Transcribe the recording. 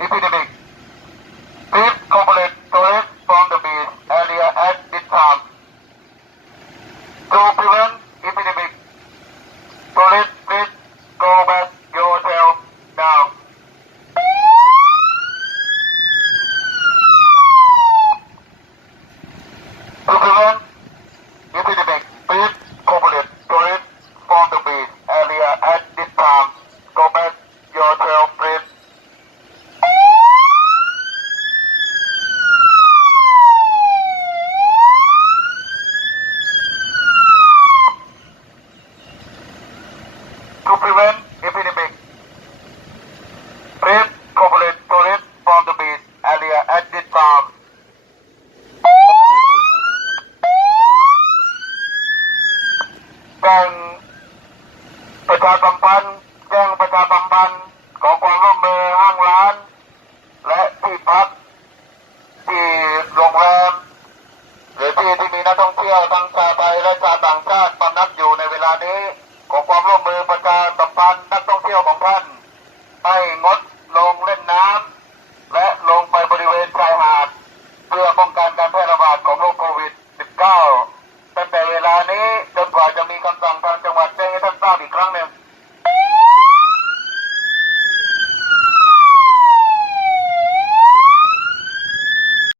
epidemic. Please beach area at this time. To prevent epidemic, tourists please go back your now. Prevent epidemic, please cooperate tourists from the beach area at this time. แจ้งประชาสัมพันธ์แจ้งประชาสัมพันธ์ขอความร่วมมือห้างร้าน และที่พักที่โรงแรมหรือที่ที่มีนักท่องเที่ยวทั้งชาวไทยและชาวต่างชาติพำนักอยู่ในเวลานี้ ขอความร่วมมือประชาสัมพันธ์นักท่องเที่ยวของท่าน ให้งดลงเล่นน้ำและลงไปบริเวณชายหาด เพื่อป้องกันการแพร่ระบาดของโรคโควิด -19 ตั้งแต่เวลานี้จนกว่าจะมีคำสั่งทางจังหวัดแจ้งให้ท่านทราบอีกครั้งหนึ่ง